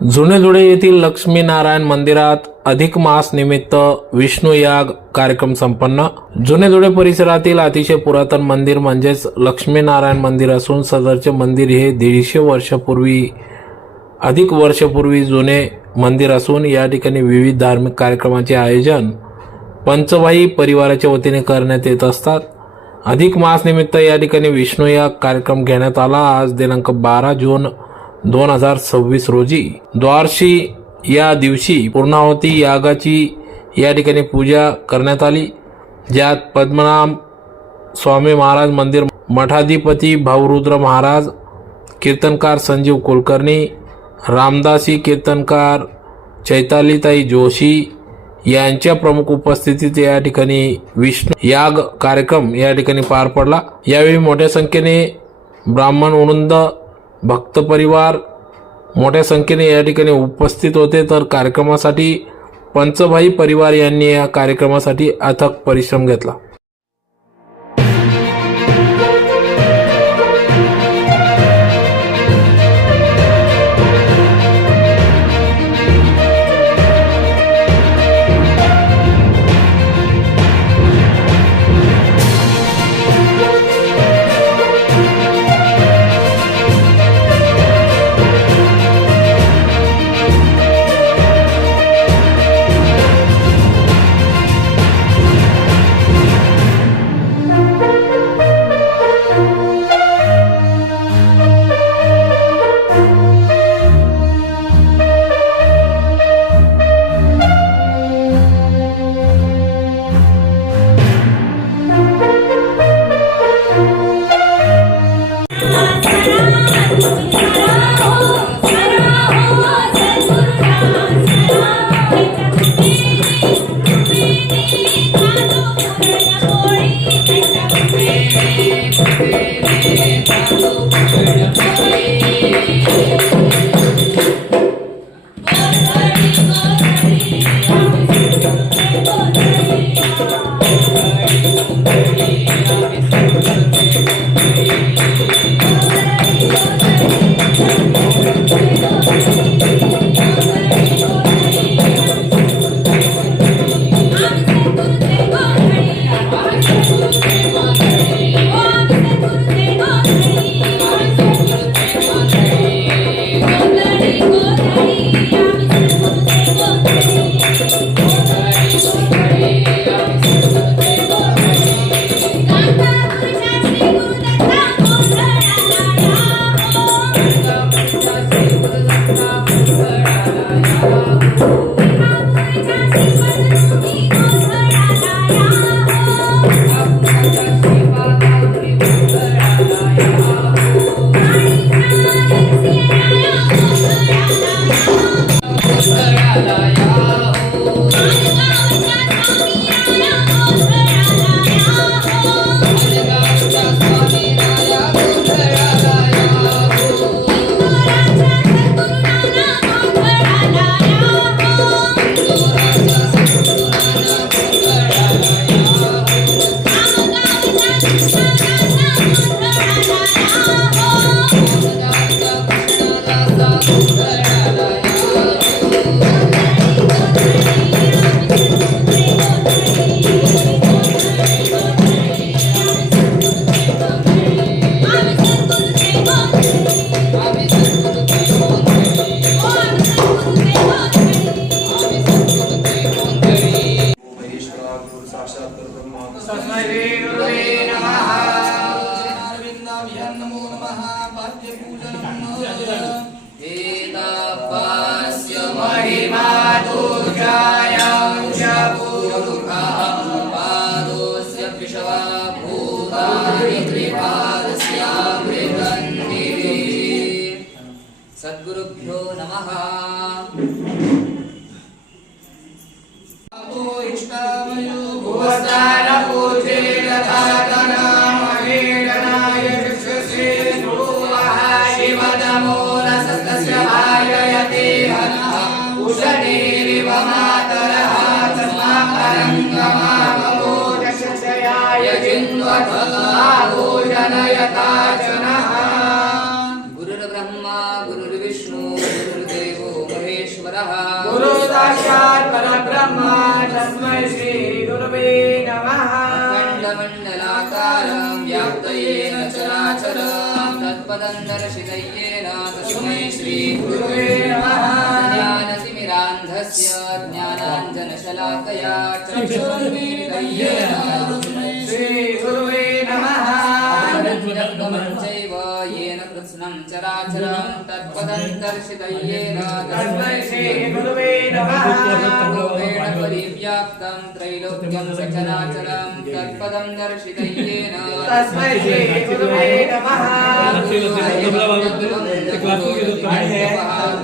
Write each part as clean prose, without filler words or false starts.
जुनेधुळे येथील लक्ष्मीनारायण मंदिरात अधिक मास निमित्त विष्णू याग कार्यक्रम संपन्न। जुनेधुळे परिसरातील अतिशय पुरातन मंदिर म्हणजेच लक्ष्मीनारायण मंदिर असून सदरचे मंदिर हे 150 वर्षापूर्वी अधिक वर्षापूर्वी जुने मंदिर असून या ठिकाणी विविध धार्मिक कार्यक्रमांचे आयोजन पंचभाई परिवाराच्या वतीने करण्यात येत असतात। अधिक मास निमित्त या ठिकाणी विष्णू याग कार्यक्रम घेण्यात आला। आज दिनांक 12 जून 2026 रोजी द्वादशी या दिवशी पूर्णाहुती यागाची या ठिकाणी पूजा करण्यात आली, ज्यात पद्मनाभ स्वामी महाराज मंदिर मठाधिपती भाऊरुद्र महाराज, कीर्तनकार संजीव कुलकर्णी, रामदासी कीर्तनकार चैतालीताई जोशी यांच्या प्रमुख उपस्थितीत या ठिकाणी विष्णू याग कार्यक्रम या ठिकाणी पार पडला। यावेळी मोठ्या संख्येने ब्राह्मण वृंद, भक्त परिवार मोठ्या संख्येने या ठिकाणी उपस्थित होते। तर कार्यक्रमासाठी पंचभाई परिवार यांनी या कार्यक्रमासाठी अथक परिश्रम घेतला। सद्गुरुभ्यो नमः। गुरुर्ब्रह्मा गुरुर्विष्णु गुरुर्देवो परमेश्वरः गुरु साक्षात् परब्रह्म तस्मै श्री गुरवे नमः। अखण्डमण्डलाकारं व्याप्तयेन चराचरं तत्पदं दर्शितयेन तस्मै श्री गुरवे नमः। ज्ञानतिमिरान्धस्य ज्ञानाञ्जनशलाकया चक्षुरुन्मीलितयेन तस्मै श्री गुरवे नमः। चैव येन कृत्स्नं चराचरं तत्पदं दर्शितयेन तस्मै श्री गुरवे नमः। रूपेण परिव्याप्तं त्रैलोक्यं सचराचरं तत्पदं दर्शितयेन तस्मै श्री गुरवे नमः।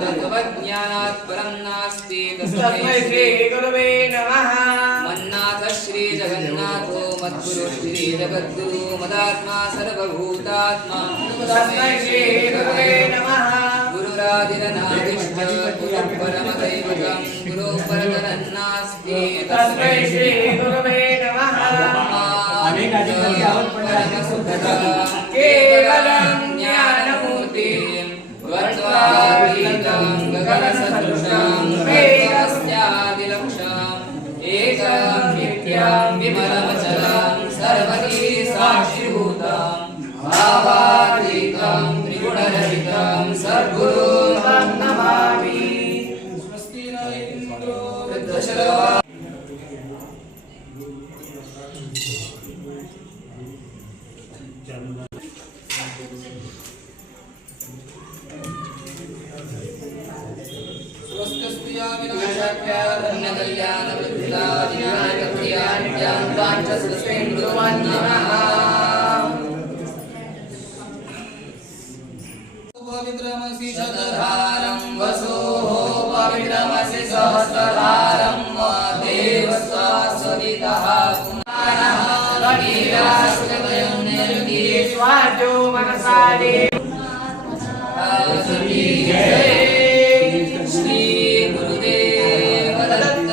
तत्त्वज्ञानात् परं नास्ति तस्मै श्री गुरवे नमः। मन्नाथ श्री जगन्नाथो मद्गुरु श्री जगद्गुरु मदात्मा सर्वभूतात्मा तस्मै श्री गुरवे नमः। गुरुरादिरनादिष्ट गुरुपरमदैवतं गुरुपरतरन्नास्ति तस्मै श्री गुरवे नमः। परमसुखदं केवलं ज्ञानमूर्तिं द्वन्द्वातीतं गगनसदृशं वेदस्यादिलक्षम् एकं नित्यं विमलमचलं सर्वदी साक्षिभूतं भावातीतं त्रिगुणरहितं सद्गुरुं नमामि। वृद्धशरवा पवित्रमसि शतधारं वसोः पवित्रमसि सहस्रधारं देवस्वासवितः पुनः गणीरासुतवयं निर्दीये स्वाजो मनसा देव श्री गुरुदेव दत्त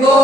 Go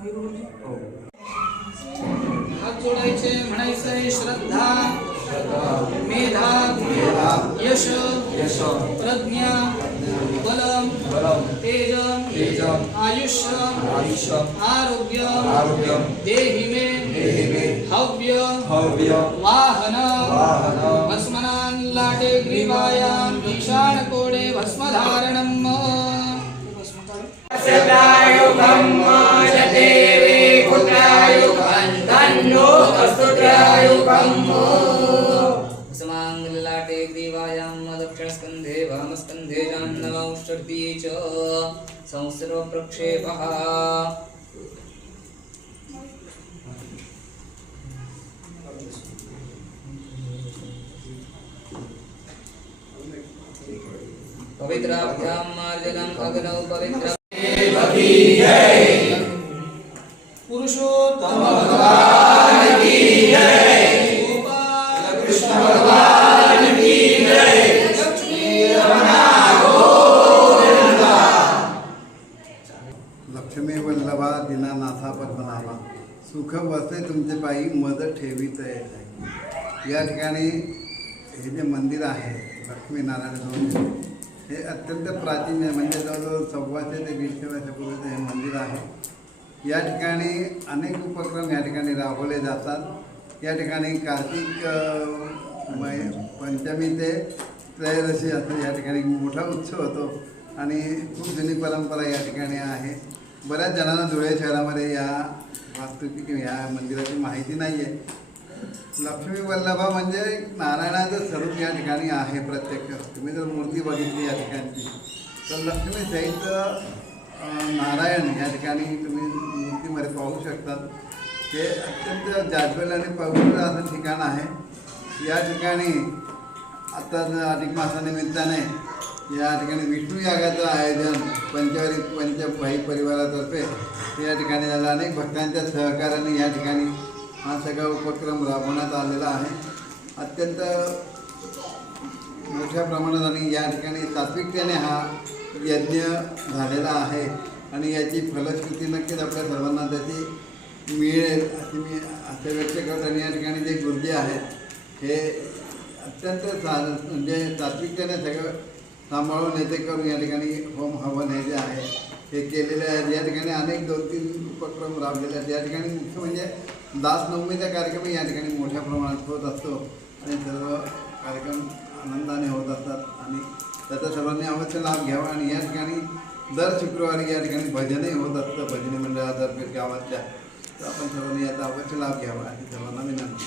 हात जोडायचे म्हणायचे श्रद्धा मेधा यश प्रज्ञा बलम तेज आयुष्य आरोग्य देहि मे हव्य वाहन भस्मनान लाटे ग्रीवायाम ईशान कोडे भस्मधारणम सदायुगम् देवी पुत्रायुगम् तन्नो अस्तुत्यायुगम् समांगलाटे ग्रीवायां दक्षिणस्कन्धे वामस्कन्धे जाह्नवौषधी च संसर्व प्रक्षेपः पवित्राभ्यां मार्जनम् अग्नौ पवित्र पुरुषोत्तम भगवान की जय गोपाल कृष्ण भगवान की जय लक्ष्मी रमणा गोविंदा लक्ष्मी वल्लभा दीनानाथा पद्मनाभा सुख वसे तुमचे पायी मद ठेवीत आहे। या ठिकाणी हे जे मंदिर आहे लक्ष्मीनारायण स्वामी हे अत्यंत प्राचीन आहे, म्हणजे जवळजवळ 1400 ते 2000 वर्षापूर्वीचं हे मंदिर आहे। या ठिकाणी अनेक उपक्रम या ठिकाणी राबवले जातात। या ठिकाणी कार्तिक पंचमी ते त्रयोदशी असं या ठिकाणी मोठा उत्सव होतो आणि खूप जुनी परंपरा या ठिकाणी आहे। बऱ्याच जणांना धुळे शहरामध्ये या वास्तुकी या मंदिराची माहिती नाही आहे। लक्ष्मी वल्लभा म्हणजे नारायणाचं स्वरूप या ठिकाणी आहे प्रत्यक्ष। तुम्ही जर मूर्ती बघितली या ठिकाणची तर लक्ष्मी सहित नारायण या ठिकाणी तुम्ही मूर्तीमध्ये पाहू शकतात। ते अत्यंत जाज्वल्य आणि पवित्र असं ठिकाण आहे। या ठिकाणी आता अधिक मासानिमित्ताने या ठिकाणी विष्णू यागाचं आयोजन पंचभाई परिवारातर्फे या ठिकाणी झालं। अनेक भक्तांच्या सहकार्याने या ठिकाणी हा सगळा उपक्रम राबवण्यात आलेला आहे। अत्यंत मोठ्या प्रमाणात आणि या ठिकाणी तात्विकतेने हा यज्ञ झालेला आहे आणि याची फलश्रुती नक्कीच आपल्या सर्वांना त्याची मिळेल अशी मी असं व्यक्त करतो। आणि या ठिकाणी जे गुरुजी आहेत हे अत्यंत म्हणजे तात्विकतेने सगळं सांभाळून येते करून या ठिकाणी होम हवन हे जे आहे हे केलेले आहेत। या ठिकाणी अनेक 2-3 उपक्रम राबलेले आहेत। या ठिकाणी मुख्य म्हणजे दासनवमीचा कार्यक्रम या ठिकाणी मोठ्या प्रमाणात होत असतो आणि सर्व कार्यक्रम आनंदाने होत असतात आणि त्याचा सर्वांनी अवश्य लाभ घ्यावा। आणि या ठिकाणी दर शुक्रवारी या ठिकाणी भजनही होत असतं भजनी मंडळातर्फे गावातल्या, तर आपण सर्वांनी याचा अवश्य लाभ घ्यावा अशी सर्वांना विनंती।